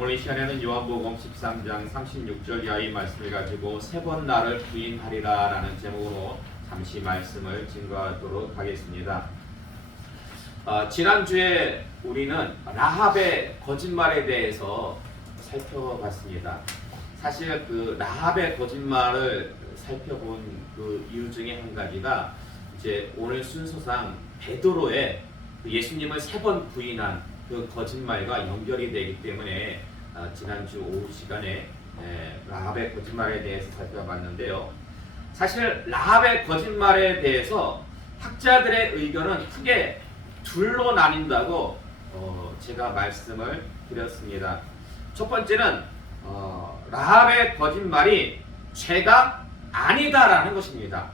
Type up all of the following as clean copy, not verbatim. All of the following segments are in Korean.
오늘 이 시간에는 요한복음 13장 36절 이하의 말씀을 가지고 세 번 나를 부인하리라 라는 제목으로 잠시 말씀을 증거하도록 하겠습니다. 지난주에 우리는 라합의 거짓말에 대해서 살펴봤습니다. 사실 그 라합의 거짓말을 살펴본 그 이유 중에 한 가지가 이제 오늘 순서상 베드로의 예수님을 세 번 부인한 그 거짓말과 연결이 되기 때문에 지난주 오후 시간에 라합의 거짓말에 대해서 살펴봤는데요. 사실 라합의 거짓말에 대해서 학자들의 의견은 크게 둘로 나뉜다고 제가 말씀을 드렸습니다. 첫 번째는 라합의 거짓말이 죄가 아니다라는 것입니다.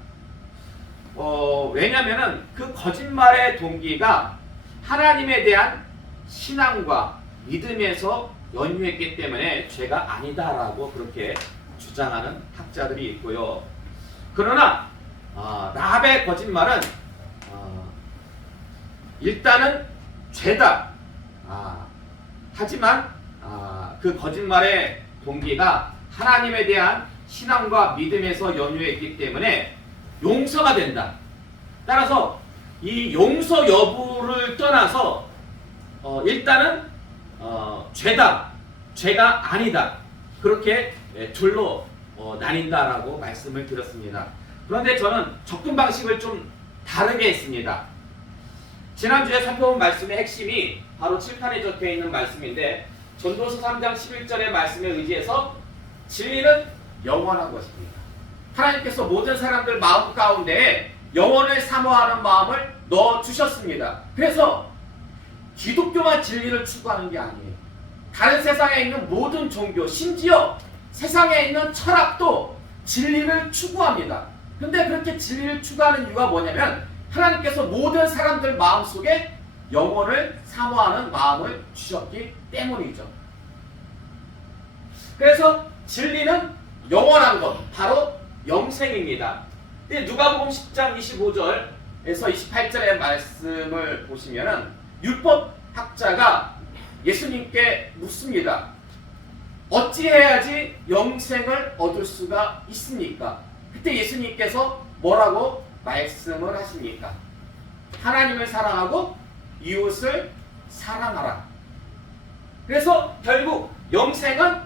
왜냐하면 그 거짓말의 동기가 하나님에 대한 신앙과 믿음에서 연유했기 때문에 죄가 아니다라고 그렇게 주장하는 학자들이 있고요. 그러나 라합의 거짓말은 일단은 죄다. 하지만 그 거짓말의 동기가 하나님에 대한 신앙과 믿음에서 연유했기 때문에 용서가 된다. 따라서 이 용서 여부를 떠나서 일단은 죄다, 죄가 아니다. 그렇게 둘로 나뉜다라고 말씀을 드렸습니다. 그런데 저는 접근 방식을 좀 다르게 했습니다. 지난주에 살펴본 말씀의 핵심이 바로 7칸에 적혀있는 말씀인데 전도서 3장 11절의 말씀에 의지해서 진리는 영원한 것입니다. 하나님께서 모든 사람들 마음 가운데 영원을 사모하는 마음을 넣어주셨습니다. 그래서 기독교만 진리를 추구하는 게 아니에요. 다른 세상에 있는 모든 종교, 심지어 세상에 있는 철학도 진리를 추구합니다. 근데 그렇게 진리를 추구하는 이유가 뭐냐면 하나님께서 모든 사람들 마음속에 영혼을 사모하는 마음을 주셨기 때문이죠. 그래서 진리는 영원한 것, 바로 영생입니다. 누가복음 10장 25절에서 28절의 말씀을 보시면은 율법학자가 예수님께 묻습니다. 어찌해야지 영생을 얻을 수가 있습니까? 그때 예수님께서 뭐라고 말씀을 하십니까? 하나님을 사랑하고 이웃을 사랑하라. 그래서 결국 영생은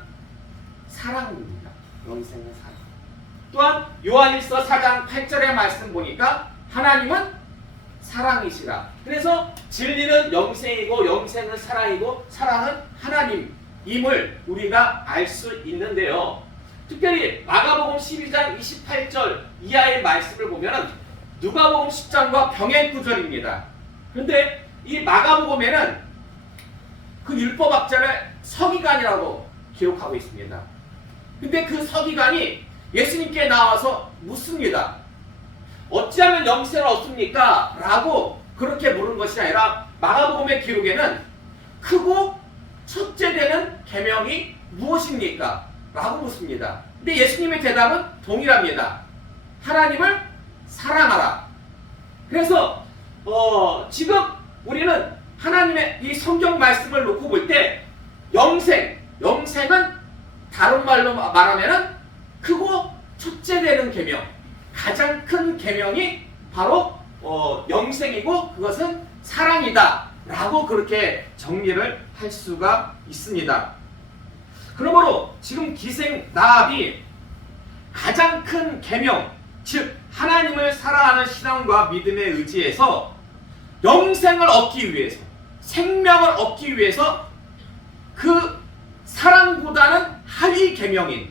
사랑입니다. 영생은 사랑. 또한 요한일서 4장 8절의 말씀 보니까 하나님은 사랑이시라. 그래서 진리는 영생이고 영생은 사랑이고 사랑은 하나님임을 우리가 알 수 있는데요. 특별히 마가복음 12장 28절 이하의 말씀을 보면 누가복음 10장과 병행 구절입니다. 그런데 이 마가복음에는 그 율법학자를 서기관이라고 기록하고 있습니다. 근데 그 서기관이 예수님께 나와서 묻습니다. 어찌하면 영생을 얻습니까? 라고 그렇게 물은 것이 아니라 마가복음의 기록에는 크고 첫째 되는 계명이 무엇입니까? 라고 묻습니다. 근데 예수님의 대답은 동일합니다. 하나님을 사랑하라. 그래서 지금 우리는 하나님의 이 성경 말씀을 놓고 볼 때 영생은 다른 말로 말하면 크고 첫째 되는 계명, 가장 큰 계명이 바로 영생이고 그것은 사랑이다 라고 그렇게 정리를 할 수가 있습니다. 그러므로 지금 기생 라합이 가장 큰 계명, 즉 하나님을 사랑하는 신앙과 믿음에 의지해서 영생을 얻기 위해서, 생명을 얻기 위해서 그 사랑보다는 하위 계명인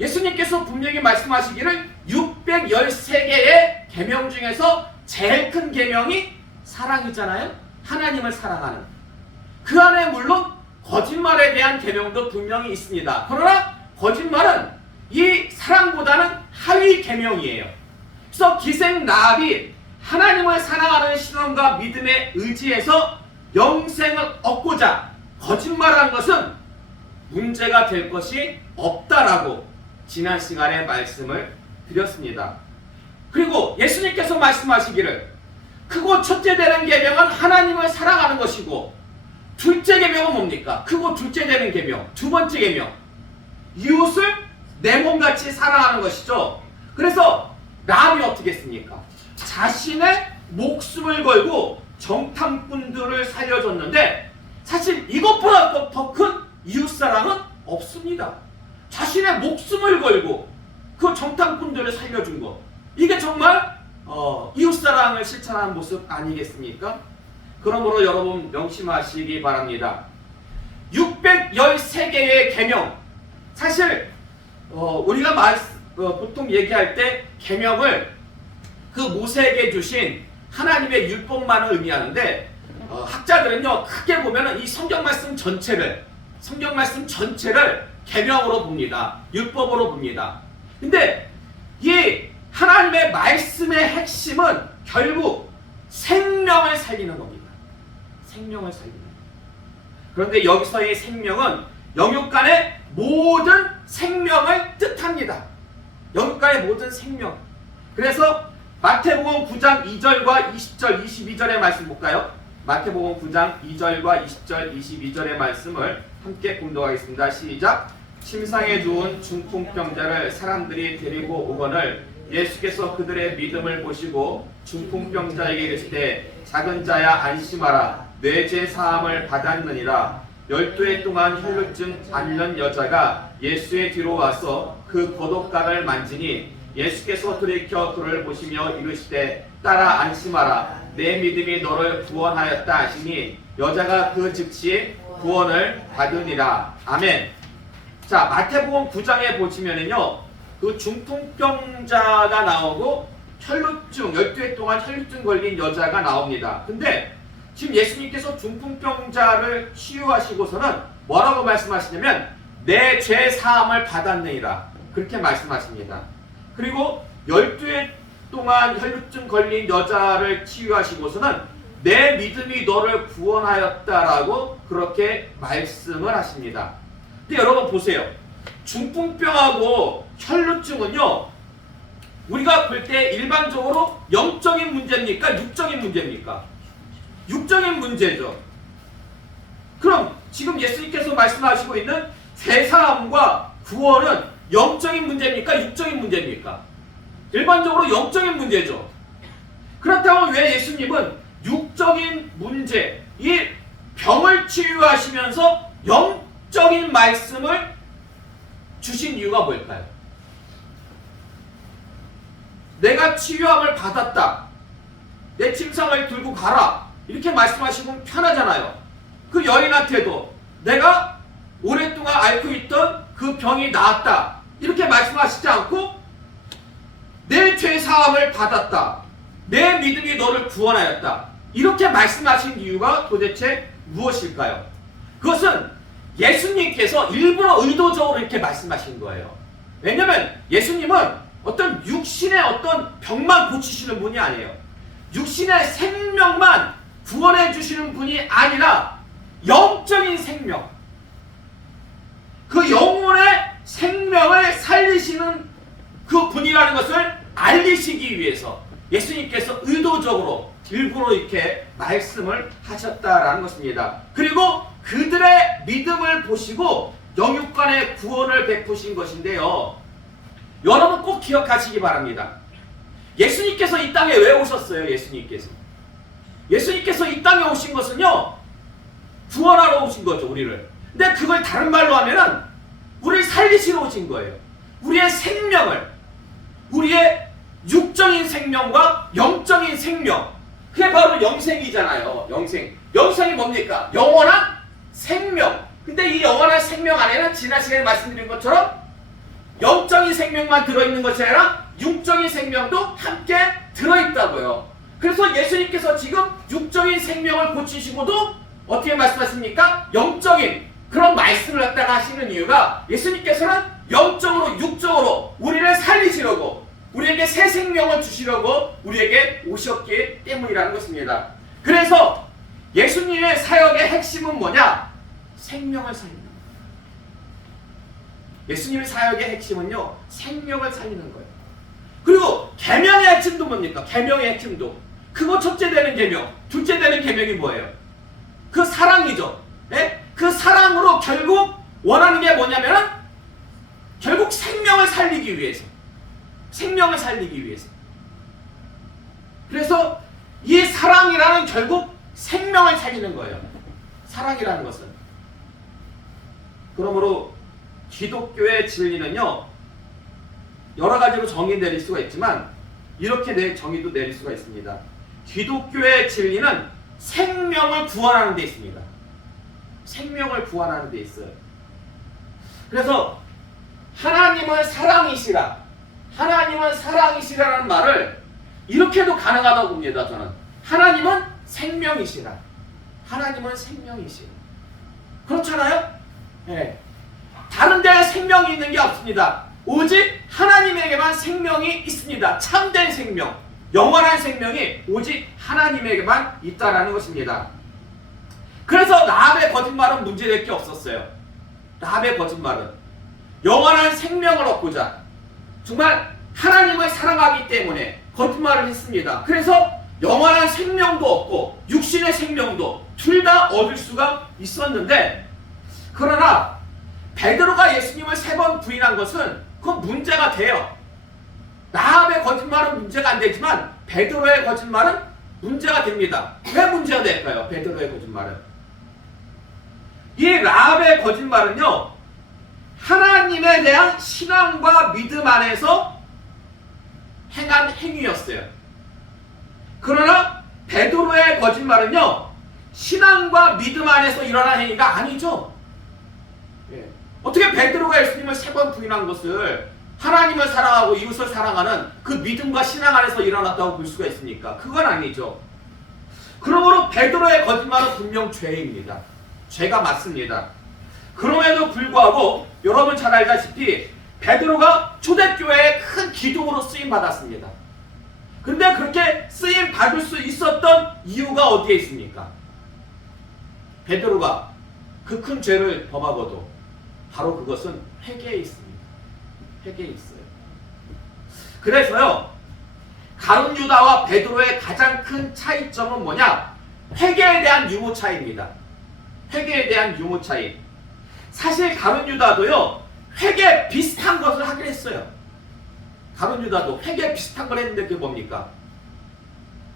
예수님께서 분명히 말씀하시기를 613개의 계명 중에서 제일 큰 계명이 사랑이잖아요. 하나님을 사랑하는. 그 안에 물론 거짓말에 대한 계명도 분명히 있습니다. 그러나 거짓말은 이 사랑보다는 하위 계명이에요. 그래서 기생 라합이 하나님을 사랑하는 신앙과 믿음에 의지해서 영생을 얻고자 거짓말한 것은 문제가 될 것이 없다라고 지난 시간에 말씀을 드렸습니다. 그리고 예수님께서 말씀하시기를 크고 첫째 되는 계명은 하나님을 사랑하는 것이고 둘째 계명은 뭡니까? 크고 둘째 되는 계명. 두 번째 계명. 이웃을 내 몸같이 사랑하는 것이죠. 그래서 라합이 어떻게 했습니까? 자신의 목숨을 걸고 정탐꾼들을 살려줬는데 사실 이것보다 더 큰 이웃사랑은 없습니다. 자신의 목숨을 걸고 그 정탐꾼들을 살려준 것. 이게 정말 이웃사랑을 실천하는 모습 아니겠습니까? 그러므로 여러분 명심하시기 바랍니다. 613개의 계명. 사실 우리가 보통 얘기할 때 계명을 그 모세에게 주신 하나님의 율법만을 의미하는데 학자들은요 크게 보면은 이 성경 말씀 전체를 계명으로 봅니다. 율법으로 봅니다. 근데 이 하나님의 말씀의 핵심은 결국 생명을 살리는 겁니다. 생명을 살리는 겁니다. 그런데 여기서의 생명은 영육간의 모든 생명을 뜻합니다. 영육간의 모든 생명. 그래서 마태복음 9장 2절과 20절, 22절의 말씀 볼까요? 마태복음 9장 2절과 20절, 22절의 말씀을 함께 공독하겠습니다. 시작! 침상에 누운 중풍병자를 사람들이 데리고 오거늘 예수께서 그들의 믿음을 보시고 중풍병자에게 이르시되 작은 자야 안심하라 내 죄 사함을 받았느니라. 12해 동안 혈루증 앓는 여자가 예수의 뒤로 와서 그 고독각을 만지니 예수께서 돌이켜 그를 보시며 이르시되 딸아 안심하라 내 믿음이 너를 구원하였다 하시니 여자가 그 즉시 구원을 받으니라. 아멘. 자, 마태복음 9장에 보시면은요 그 중풍병자가 나오고 혈루증 12해 동안 혈루증 걸린 여자가 나옵니다. 근데 지금 예수님께서 중풍병자를 치유하시고서는 뭐라고 말씀하시냐면 내 죄 사함을 받았느니라 그렇게 말씀하십니다. 그리고 12해 동안 혈루증 걸린 여자를 치유하시고서는 내 믿음이 너를 구원하였다라고 그렇게 말씀을 하십니다. 근데 여러분 보세요. 중풍병하고 혈루증은요 우리가 볼 때 일반적으로 영적인 문제입니까? 육적인 문제입니까? 육적인 문제죠. 그럼 지금 예수님께서 말씀하시고 있는 죄사함과 구원은 영적인 문제입니까? 육적인 문제입니까? 일반적으로 영적인 문제죠. 그렇다면 왜 예수님은 육적인 문제, 이 병을 치유하시면서 영적인 말씀을 주신 이유가 뭘까요? 내가 치유함을 받았다. 내 침상을 들고 가라. 이렇게 말씀하시면 편하잖아요. 그 여인한테도 내가 오랫동안 앓고 있던 그 병이 나았다. 이렇게 말씀하시지 않고 내 죄 사함을 받았다. 내 믿음이 너를 구원하였다. 이렇게 말씀하신 이유가 도대체 무엇일까요? 그것은 예수님께서 일부러 의도적으로 이렇게 말씀하신 거예요. 왜냐하면 예수님은 어떤 육신의 어떤 병만 고치시는 분이 아니에요. 육신의 생명만 구원해 주시는 분이 아니라 영적인 생명, 그 영혼의 생명을 살리시는 그 분이라는 것을 알리시기 위해서 예수님께서 의도적으로 일부러 이렇게 말씀을 하셨다라는 것입니다. 그리고 그들의 믿음을 보시고 영육간의 구원을 베푸신 것인데요. 여러분 꼭 기억하시기 바랍니다. 예수님께서 이 땅에 왜 오셨어요? 예수님께서 이 땅에 오신 것은요 구원하러 오신 거죠, 우리를. 근데 그걸 다른 말로 하면은 우리를 살리시러 오신 거예요. 우리의 생명을, 우리의 육적인 생명과 영적인 생명, 그게 바로 영생이잖아요. 영생이 뭡니까? 영원한 생명. 근데 이 영원한 생명 안에는 지난 시간에 말씀드린 것처럼 영적인 생명만 들어있는 것이 아니라 육적인 생명도 함께 들어있다고요. 그래서 예수님께서 지금 육적인 생명을 고치시고도 어떻게 말씀하십니까? 영적인 그런 말씀을 갖다가 하시는 이유가 예수님께서는 영적으로 육적으로 우리를 살리시려고, 우리에게 새 생명을 주시려고 우리에게 오셨기 때문이라는 것입니다. 그래서 예수님의 사역의 핵심은 뭐냐? 생명을 살리는 거예요. 예수님의 사역의 핵심은요, 생명을 살리는 거예요. 그리고 계명의 핵심도 뭡니까? 계명의 핵심도 크고 첫째 되는 계명, 둘째 되는 계명이 뭐예요? 그 사랑이죠. 예? 그 사랑으로 결국 원하는 게 뭐냐면은 결국 생명을 살리기 위해서. 생명을 살리기 위해서. 그래서 이 사랑이라는 결국 생명을 살리는 거예요. 사랑이라는 것은. 그러므로 기독교의 진리는요, 여러 가지로 정의 내릴 수가 있지만 이렇게 정의도 내릴 수가 있습니다. 기독교의 진리는 생명을 구원하는 데 있습니다. 생명을 구원하는 데 있어요. 그래서 하나님은 사랑이시라, 하나님은 사랑이시라는 말을 이렇게도 가능하다고 봅니다. 저는 하나님은 생명이시라, 하나님은 생명이시라. 그렇잖아요? 네. 다른 데에 생명이 있는 게 없습니다. 오직 하나님에게만 생명이 있습니다. 참된 생명, 영원한 생명이 오직 하나님에게만 있다라는 것입니다. 그래서 라합의 거짓말은 문제될 게 없었어요. 라합의 거짓말은 영원한 생명을 얻고자 정말 하나님을 사랑하기 때문에 거짓말을 했습니다. 그래서 영원한 생명도 얻고 육신의 생명도 둘 다 얻을 수가 있었는데, 그러나 베드로가 예수님을 3번 부인한 것은 그건 문제가 돼요. 라합의 거짓말은 문제가 안 되지만 베드로의 거짓말은 문제가 됩니다. 왜 문제가 될까요? 베드로의 거짓말은, 이 라합의 거짓말은요, 하나님에 대한 신앙과 믿음 안에서 행한 행위였어요. 그러나 베드로의 거짓말은요, 신앙과 믿음 안에서 일어난 행위가 아니죠. 예. 어떻게 베드로가 예수님을 3번 부인한 것을 하나님을 사랑하고 이웃을 사랑하는 그 믿음과 신앙 안에서 일어났다고 볼 수가 있습니까? 그건 아니죠. 그러므로 베드로의 거짓말은 분명 죄입니다. 죄가 맞습니다. 그럼에도 불구하고 여러분 잘 알다시피 베드로가 초대교회의 큰 기둥으로 쓰임받았습니다. 근데 그렇게 쓰임받을 수 있었던 이유가 어디에 있습니까? 베드로가 그 큰 죄를 범하고도 바로 그것은 회개에 있습니다. 회개에 있어요. 그래서요, 가룟 유다와 베드로의 가장 큰 차이점은 뭐냐? 회개에 대한 유무 차이입니다. 회개에 대한 유무 차이. 사실 가룟 유다도요, 회개 비슷한 것을 하긴 했어요. 가룟 유다도 회개 비슷한 걸 했는데 그게 뭡니까?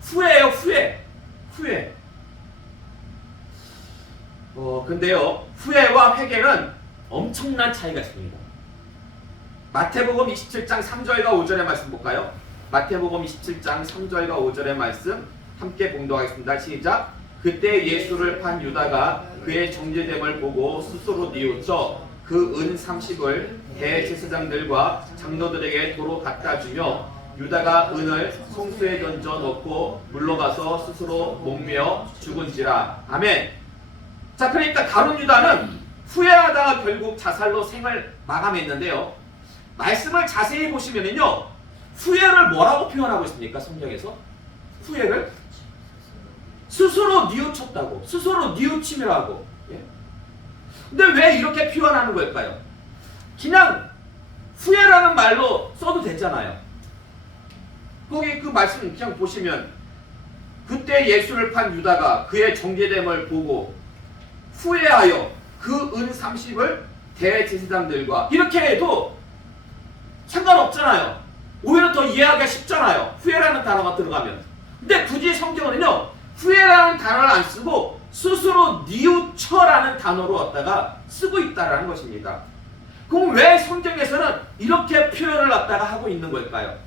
후회예요, 후회. 후회. 근데요, 후회와 회개는 엄청난 차이가 있습니다. 마태복음 27장 3절과 5절의 말씀 볼까요? 마태복음 27장 3절과 5절의 말씀 함께 봉독하겠습니다. 시작. 그때 예수를 판 유다가 그의 정죄됨을 보고 스스로 뉘우쳐 그 은 30을 대제사장들과 장로들에게 도로 갖다 주며 유다가 은을 송수에 던져 놓고 물러가서 스스로 목며 죽은지라. 아멘. 자, 그러니까 가룟 유다는 후회하다가 결국 자살로 생을 마감했는데요, 말씀을 자세히 보시면은요, 후회를 뭐라고 표현하고 있습니까? 성경에서 후회를 스스로 뉘우쳤다고, 스스로 뉘우침이라고. 예? 근데 왜 이렇게 표현하는 걸까요? 그냥 후회라는 말로 써도 되잖아요. 거기 그 말씀 그냥 보시면, 그때 예수를 판 유다가 그의 정죄됨을 보고 후회하여 그 은 30을 대제사장들과, 이렇게 해도 상관없잖아요. 오히려 더 이해하기가 쉽잖아요, 후회라는 단어가 들어가면. 근데 굳이 성경은요, 후회라는 단어를 안 쓰고 스스로 뉘우쳐라는 단어로 갖다가 쓰고 있다라는 것입니다. 그럼 왜 성경에서는 이렇게 표현을 갖다가 하고 있는 걸까요?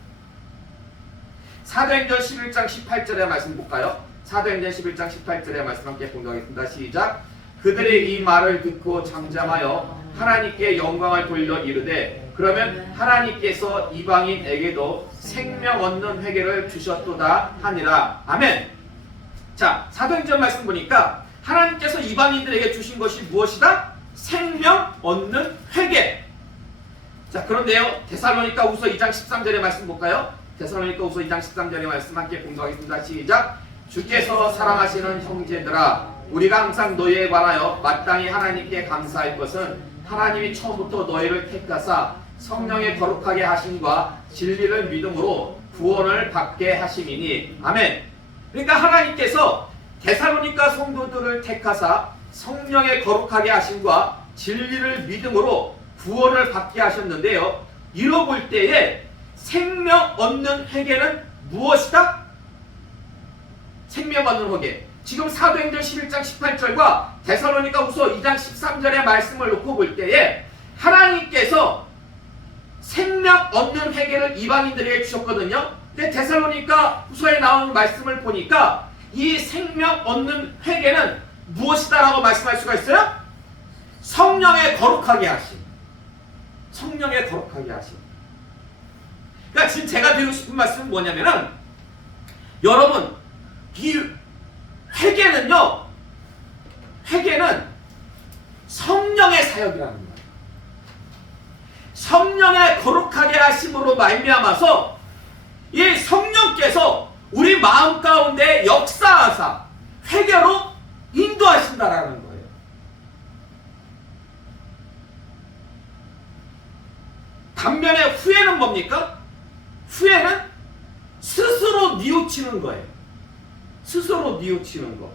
사도행전 11장 18절의 말씀 볼까요? 사도행전 11장 18절의 말씀 함께 공부하겠습니다. 시작. 그들이 이 말을 듣고 잠잠하여 하나님께 영광을 돌려 이르되, 그러면 하나님께서 이방인에게도 생명 얻는 회개를 주셨도다 하니라. 아멘. 자, 사도행전 말씀 보니까 하나님께서 이방인들에게 주신 것이 무엇이다? 생명 얻는 회개. 자, 그런데요, 데살로니가 후서 2장 13절의 말씀 볼까요? 데살로니가 후서 2장 13절의 말씀 함께 공부하겠습니다. 시작. 주께서 사랑하시는 형제들아, 우리가 항상 너희에 관하여 마땅히 하나님께 감사할 것은 하나님이 처음부터 너희를 택하사 성령의 거룩하게 하심과 진리를 믿음으로 구원을 받게 하심이니. 아멘. 그러니까 하나님께서 데살로니가 성도들을 택하사 성령의 거룩하게 하심과 진리를 믿음으로 구원을 받게 하셨는데요. 이뤄볼 때에 생명 얻는 회개는 무엇이다? 생명 얻는 회개. 지금 사도행전 11장 18절과 데살로니가 후서 2장 13절의 말씀을 놓고 볼 때에 하나님께서 생명 얻는 회개를 이방인들에게 주셨거든요. 근데 데살로니가 후서에 나오는 말씀을 보니까 이 생명 얻는 회개는 무엇이다라고 말씀할 수가 있어요? 성령의 거룩하게 하심. 성령의 거룩하게 하심. 그러니까 지금 제가 드리고 싶은 말씀은 뭐냐면은, 여러분, 이 회개는요, 회개는 성령의 사역이라는 거예요. 성령의 거룩하게 하심으로 말미암아서 이 성령께서 우리 마음 가운데 역사하사 회개로 인도하신다라는 거예요. 반면에 후회는 뭡니까? 후회는 스스로 뉘우치는 거예요. 스스로 뉘우치는 거.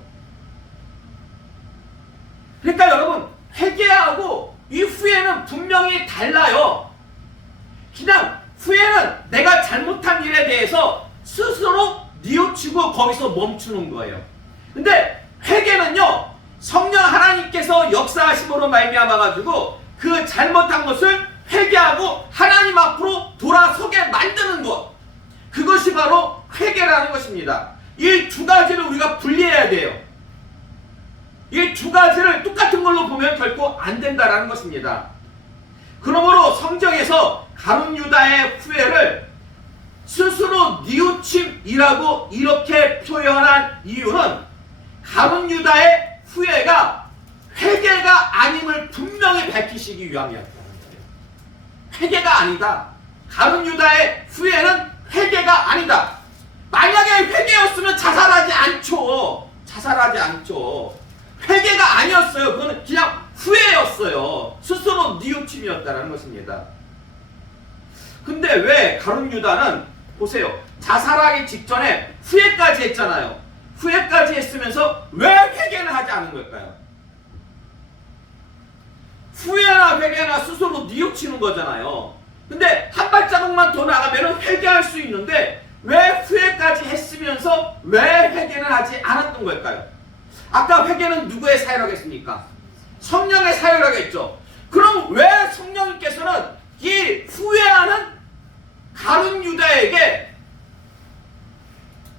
그러니까 여러분, 회개하고 이 후회는 분명히 달라요. 그냥 후회는 내가 잘못한 일에 대해서 스스로 뉘우치고 거기서 멈추는 거예요. 근데 회개는요, 성령 하나님께서 역사하심으로 말미암아가지고 그 잘못한 것을 회개하고 하나님 앞으로 돌아서게 만드는 것, 그것이 바로 회개라는 것입니다. 이 두 가지를 우리가 분리해야 돼요. 이 두 가지를 똑같은 걸로 보면 결코 안 된다라는 것입니다. 그러므로 성경에서 가룟 유다의 후회를 스스로 뉘우침이라고 이렇게 표현한 이유는 가룟 유다의 후회가 회개가 아님을 분명히 밝히시기 위함이었다는 거예요. 회개가 아니다. 가룟 유다의 후회는 회개가 아니다. 만약에 회개였으면 자살하지 않죠. 자살하지 않죠. 회개가 아니었어요. 그거는 그냥 후회였어요. 스스로 뉘우침이었다는 것입니다. 근데 왜 가룟 유다는, 보세요, 자살하기 직전에 후회까지 했잖아요. 후회까지 했으면서 왜 회개는 하지 않은 걸까요? 후회나 회개나 스스로 뉘우치는 거잖아요. 근데 한 발자국만 더 나가면 회개할 수 있는데 왜 후회까지 했으면서 왜 회개는 하지 않았던 걸까요? 아까 회개는 누구의 사유라고 했습니까? 성령의 사유라고 했죠. 그럼 왜 성령님께서는 이 후회하는 가룟 유다에게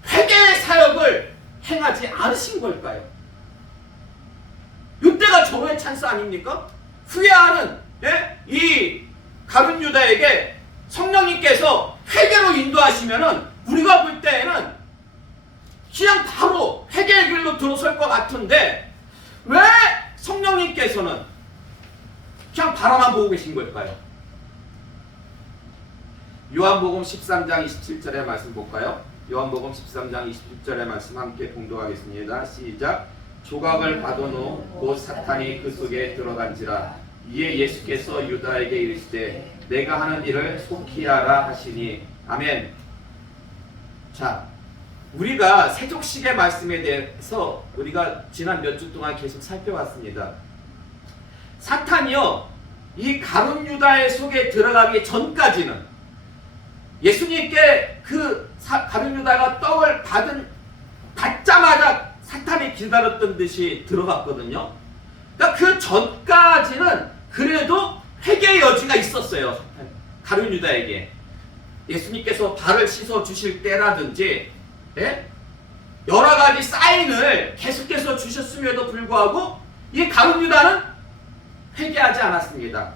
회개의 사역을 행하지 않으신 걸까요? 이때가 절호의 찬스 아닙니까? 후회하는 이 가룟 유다에게 성령님께서 회개로 인도하시면은 우리가 볼 때에는 그냥 바로 회개의 길로 들어설 것 같은데 왜 성령님께서는 그냥 바라만 보고 계신 걸까요? 요한복음 13장 27절의 말씀 볼까요? 요한복음 13장 27절의 말씀 함께 봉독하겠습니다. 시작. 조각을 받은 후 곧 사탄이 그 속에 들어간지라. 이에 예수께서 유다에게 이르시되 내가 하는 일을 속히 하라 하시니. 아멘. 자, 우리가 세족식의 말씀에 대해서 우리가 지난 몇 주 동안 계속 살펴왔습니다. 사탄이요, 이 가룟 유다의 속에 들어가기 전까지는 예수님께 그 가룟 유다가 떡을 받자마자 사탄이 기다렸던 듯이 들어갔거든요. 그러니까 그 전까지는 그래도 회개의 여지가 있었어요. 가룟 유다에게 예수님께서 발을 씻어 주실 때라든지 여러 가지 사인을 계속해서 주셨음에도 불구하고 이 가룟 유다는 회개하지 않았습니다.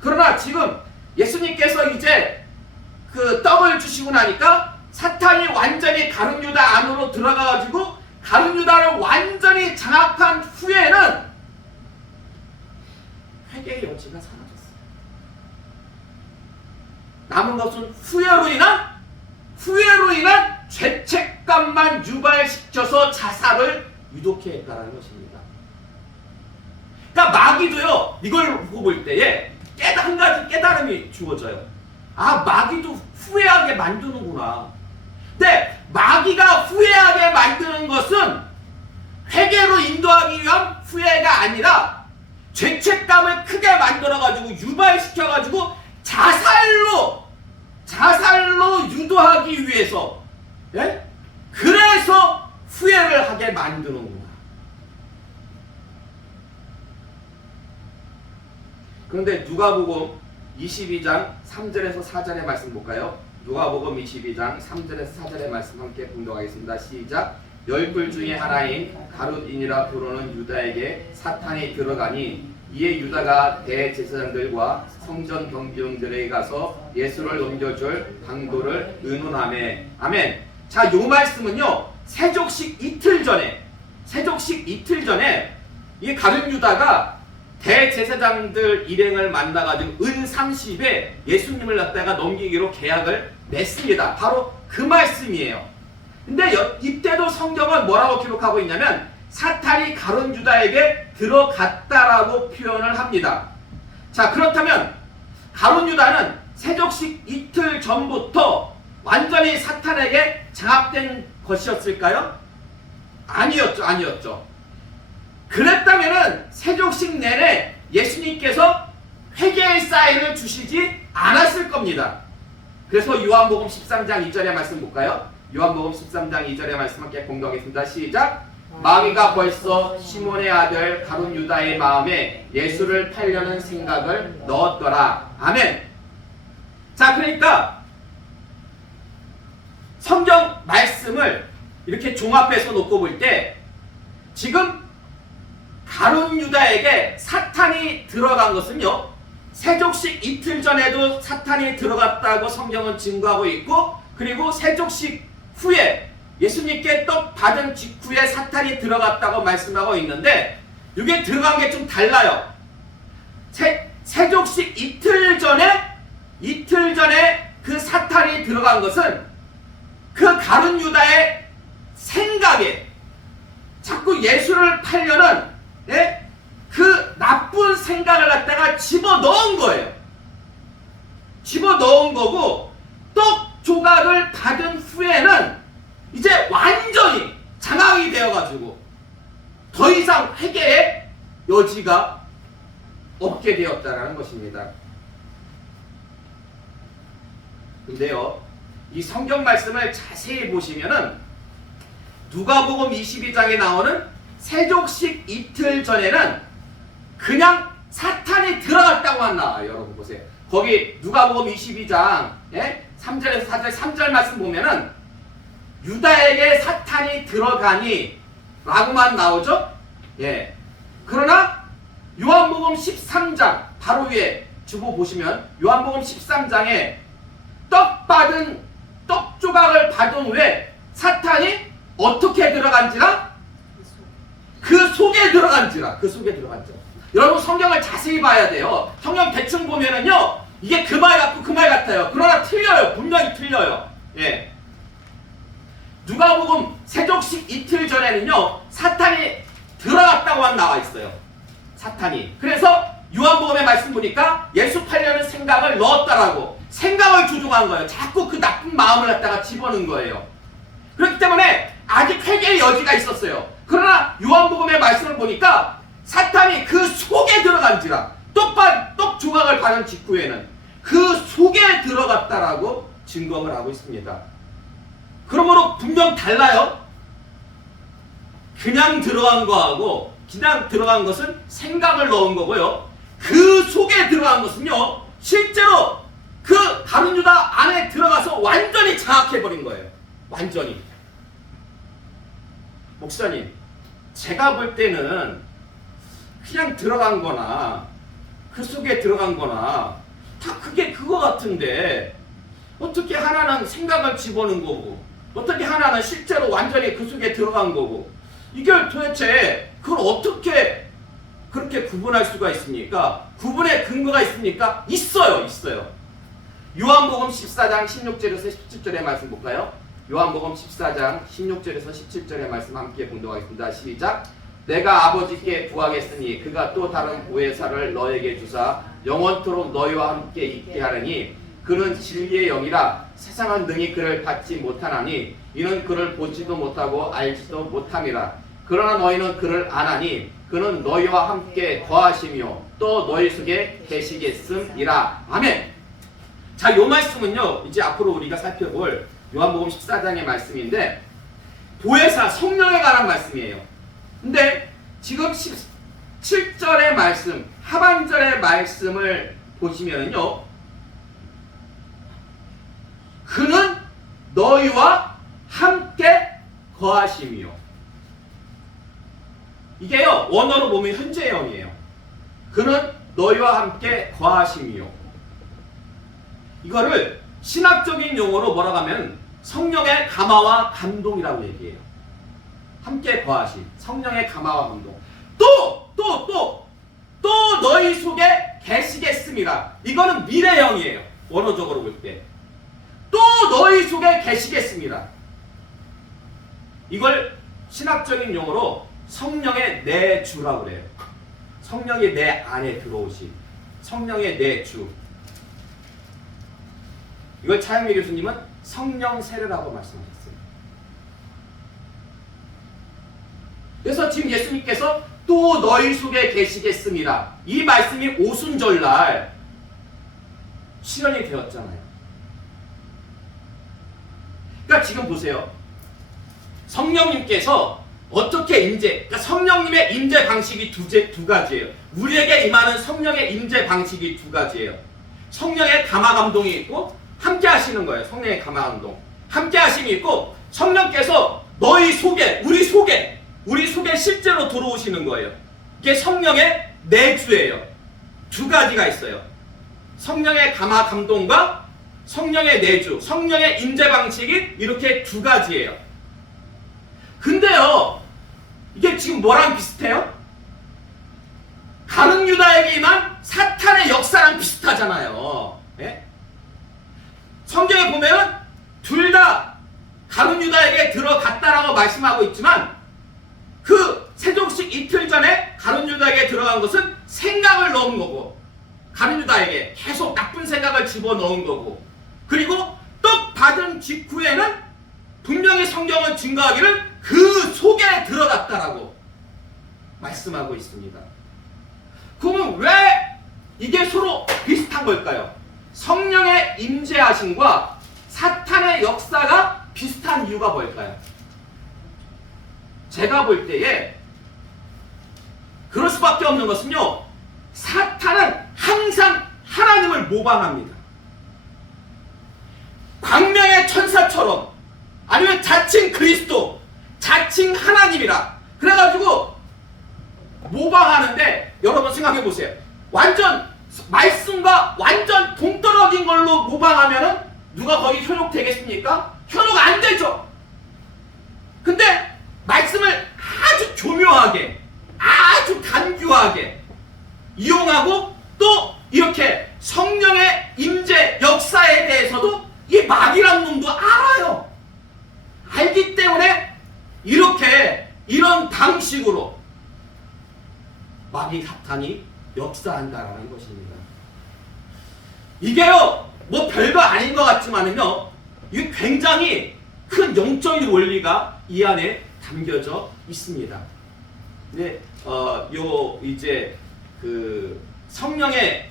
그러나 지금 예수님께서 이제 그 떡을 주시고 나니까 사탄이 완전히 가룟 유다 안으로 들어가가지고 가룟 유다를 완전히 장악한 후에는 회개의 여지가 사라졌어요. 남은 것은 후회로 인한 죄책감만 유발시켜서 자살을 유도케 했다는 것입니다. 그러니까 마귀도요, 이걸 보고 볼 때에 한 가지 깨달음이 주어져요. 아, 마귀도 후회하게 만드는구나. 근데 마귀가 후회하게 만드는 것은 회개로 인도하기 위한 후회가 아니라 죄책감을 크게 만들어가지고 유발시켜가지고 자살로 유도하기 위해서, 예? 그래서 후회를 하게 만드는구나. 그런데 누가복음 22장 3절에서 4절의 말씀 볼까요? 누가복음 22장 3절에서 4절의 말씀 함께 봉독하겠습니다. 시작. 열불 중에 하나인 가룟인이라 부르는 유다에게 사탄이 들어가니 이에 유다가 대제사장들과 성전 경비병들에게 가서 예수를 넘겨줄 방도를 의논하매. 아멘. 자, 요 말씀은요, 세족식 이틀 전에 이 가룟 유다가 대제사장들 일행을 만나가지고 은 30에 예수님을 갖다가 넘기기로 계약을 맺습니다. 바로 그 말씀이에요. 근데 이때도 성경은 뭐라고 기록하고 있냐면 사탄이 가룟 유다에게 들어갔다라고 표현을 합니다. 자, 그렇다면 가룟 유다는 세족식 이틀 전부터 완전히 사탄에게 장악된 것이었을까요? 아니었죠. 그랬다면은 세족식 내내 예수님께서 회개의 사인을 주시지 않았을 겁니다. 그래서 요한복음 13장 2절의 말씀 볼까요? 요한복음 13장 2절의 말씀 함께 공독하겠습니다. 시작. 마귀가 벌써 시몬의 아들 가룟 유다의 마음에 예수를 팔려는 생각을 넣었더라. 아멘. 자, 그러니까 성경 말씀을 이렇게 종합해서 놓고 볼 때 지금 가룟 유다에게 사탄이 들어간 것은요, 세족식 이틀 전에도 사탄이 들어갔다고 성경은 증거하고 있고, 그리고 세족식 후에 예수님께 떡 받은 직후에 사탄이 들어갔다고 말씀하고 있는데, 이게 들어간 게 좀 달라요. 세족식 이틀 전에 그 사탄이 들어간 것은 그 가룟 유다의 생각에 자꾸 예수를 팔려는, 예? 그 나쁜 생각을 갖다가 집어넣은 거예요. 집어넣은 거고, 떡 조각을 받은 후에는 이제 완전히 장악이 되어가지고 더 이상 회개의 여지가 없게 되었다는 것입니다. 근데요, 이 성경 말씀을 자세히 보시면은 누가복음 22장에 나오는 세족식 이틀 전에는 그냥 사탄이 들어갔다고만 나와요. 여러분 보세요. 거기 누가복음 22장 3절에서 4절 3절 말씀 보면은 유다에게 사탄이 들어가니 라고만 나오죠. 예. 그러나 요한복음 13장 바로 위에 주보 보시면 요한복음 13장에 떡 조각을 받은 후에 사탄이 어떻게 들어간지라? 그 속에 들어간지라. 여러분 성경을 자세히 봐야 돼요. 성경 대충 보면은요, 이게 그 말 같고 그 말 같아요. 그러나 틀려요. 분명히 틀려요. 예. 누가복음 세족식 이틀 전에는요, 사탄이 들어갔다고만 나와 있어요. 사탄이. 그래서 요한복음의 말씀 보니까 예수 팔려는 생각을 넣었다라고, 생각을 조종한 거예요. 자꾸 그 나쁜 마음을 갖다가 집어넣은 거예요. 그렇기 때문에 아직 회개의 여지가 있었어요. 그러나 요한복음의 말씀을 보니까 사탄이 그 속에 들어간지라, 떡 조각을 받은 직후에는 그 속에 들어갔다라고 증거를 하고 있습니다. 그러므로 분명 달라요. 그냥 들어간 거하고, 그냥 들어간 것은 생각을 넣은 거고요. 그 속에 들어간 것은요, 실제로 그 가룟 유다 안에 들어가서 완전히 장악해버린 거예요. 완전히. 목사님, 제가 볼 때는 그냥 들어간 거나 그 속에 들어간 거나 다 그게 그거 같은데 어떻게 하나는 생각을 집어넣은 거고 어떻게 하나는 실제로 완전히 그 속에 들어간 거고, 이게 도대체 그걸 어떻게 그렇게 구분할 수가 있습니까? 구분의 근거가 있습니까? 있어요. 요한복음 14장 16절에서 17절의 말씀 볼까요? 요한복음 14장 16절에서 17절의 말씀 함께 봉독하겠습니다. 시작. 내가 아버지께 구하겠으니 그가 또 다른 보혜사를 너에게 주사 영원토록 너희와 함께 있게 하려니 그는 진리의 영이라 세상은 능히 그를 받지 못하나니 이는 그를 보지도 못하고 알지도 못함이라. 그러나 너희는 그를 아나니 그는 너희와 함께 거하시며 또 너희 속에 계시겠음이라. 아멘. 자, 요 말씀은요, 이제 앞으로 우리가 살펴볼 요한복음 14장의 말씀인데, 보혜사 성령에 관한 말씀이에요. 근데 지금 17절의 말씀, 하반절의 말씀을 보시면요, 그는 너희와 함께 거하시며, 이게요, 원어로 보면 현재형이에요. 그는 너희와 함께 거하시며. 이거를 신학적인 용어로 뭐라고 하면 성령의 감화와 감동이라고 얘기해요. 함께 거하심, 성령의 감화와 감동. 또 너희 속에 계시겠습니다. 이거는 미래형이에요. 원어적으로 볼 때. 또 너희 속에 계시겠습니다. 이걸 신학적인 용어로 성령의 내주라고 그래요. 성령이 내 안에 들어오심. 성령의 내주. 이걸 차영미 교수님은 성령 세례라고 말씀하셨어요. 그래서 지금 예수님께서 또 너희 속에 계시겠습니다. 이 말씀이 오순절날 실현이 되었잖아요. 그러니까 지금 보세요. 성령님께서 어떻게 임재, 그러니까 성령님의 임재 방식이 두 가지예요. 우리에게 임하는 성령의 임재 방식이 두 가지예요. 성령의 감화 감동이 있고 함께 하시는 거예요. 성령의 감화 감동. 함께 하심이 있고 성령께서 너희 속에, 우리 속에 실제로 들어오시는 거예요. 이게 성령의 내주예요. 두 가지가 있어요. 성령의 감화 감동과 성령의 내주, 성령의 임재 방식이 이렇게 두 가지예요. 근데요, 이게 지금 뭐랑 비슷해요? 가룟 유다에게 임한 사탄의 역사랑 비슷하잖아요. 예? 성경에 보면 둘 다 가룟 유다에게 들어갔다라고 말씀하고 있지만 그 세족식 이틀 전에 가룟 유다에게 들어간 것은 생각을 넣은 거고, 가룟 유다에게 계속 나쁜 생각을 집어넣은 거고, 그리고 떡 받은 직후에는 분명히 성경은 증거하기를 그 속에 들어갔다라고 말씀하고 있습니다. 그러면 왜 이게 서로 비슷한 걸까요? 성령의 임재하심과 사탄의 역사가 비슷한 이유가 뭘까요? 제가 볼 때에 그럴 수밖에 없는 것은요, 사탄은 항상 하나님을 모방합니다. 광명의 천사처럼, 아니면 자칭 그리스도, 자칭 하나님이라 그래가지고 모방하는데, 여러분 생각해 보세요. 완전 말씀과 완전 동떨어진 걸로 모방하면은 누가 거기 현혹되겠습니까? 현혹 안 되죠. 근데 말씀을 아주 교묘하게, 아주 간교하게 이용하고, 또 이렇게 성령의 임재 역사에 대해서도 이 마귀란 놈도 알아요. 알기 때문에 이렇게 이런 방식으로 마귀 사탄이 역사한다라는 것입니다. 이게요, 뭐 별거 아닌 것 같지만은요, 이게 굉장히 큰 영적인 원리가 이 안에 담겨져 있습니다. 네, 이제 그 성령의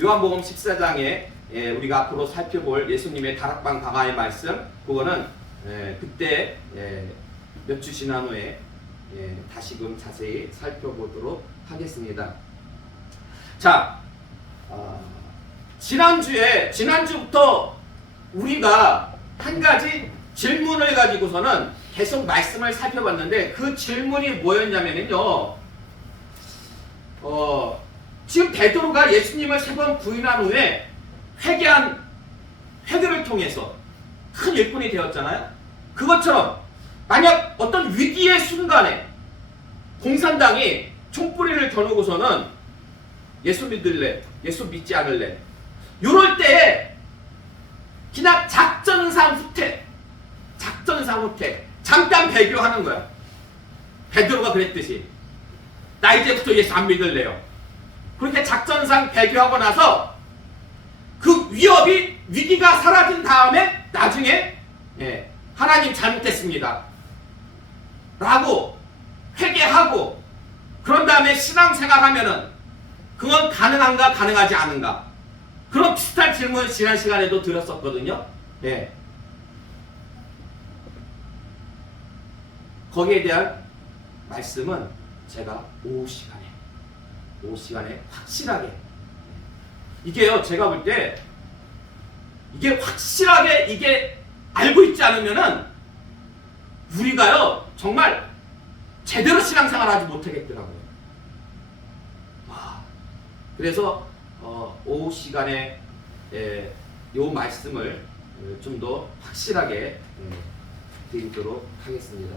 요한복음 14장에 우리가 앞으로 살펴볼 예수님의 다락방 강화의 말씀, 그거는 그때 몇 주 지난 후에 다시금 자세히 살펴보도록 하겠습니다. 자, 지난주부터 우리가 한 가지 질문을 가지고서는 계속 말씀을 살펴봤는데, 그 질문이 뭐였냐면요, 지금 베드로가 예수님을 3번 부인한 후에 회개를 통해서 큰 일꾼이 되었잖아요. 그것처럼 만약 어떤 위기의 순간에 공산당이 총뿌리를 겨누고서는 예수 믿을래, 예수 믿지 않을래, 이럴 때에 그냥 작전상 후퇴, 잠깐 배교하는 거야. 베드로가 그랬듯이 나 이제부터 예수 안 믿을래요. 그렇게 작전상 배교하고 나서 그 위기가 사라진 다음에 나중에 하나님 잘못했습니다 라고 하고 그런 다음에 신앙생활 하면은 그건 가능한가 가능하지 않은가 그런 비슷한 질문을 지난 시간에도 드렸었거든요. 예. 거기에 대한 말씀은 제가 오후 시간에 확실하게 이게요 제가 볼 때 이게 확실하게 이게 알고 있지 않으면은 우리가요 정말 제대로 신앙생활 하지 못하겠더라고요. 그래서 오후 시간에 요 말씀을 좀 더 확실하게 드리도록 하겠습니다.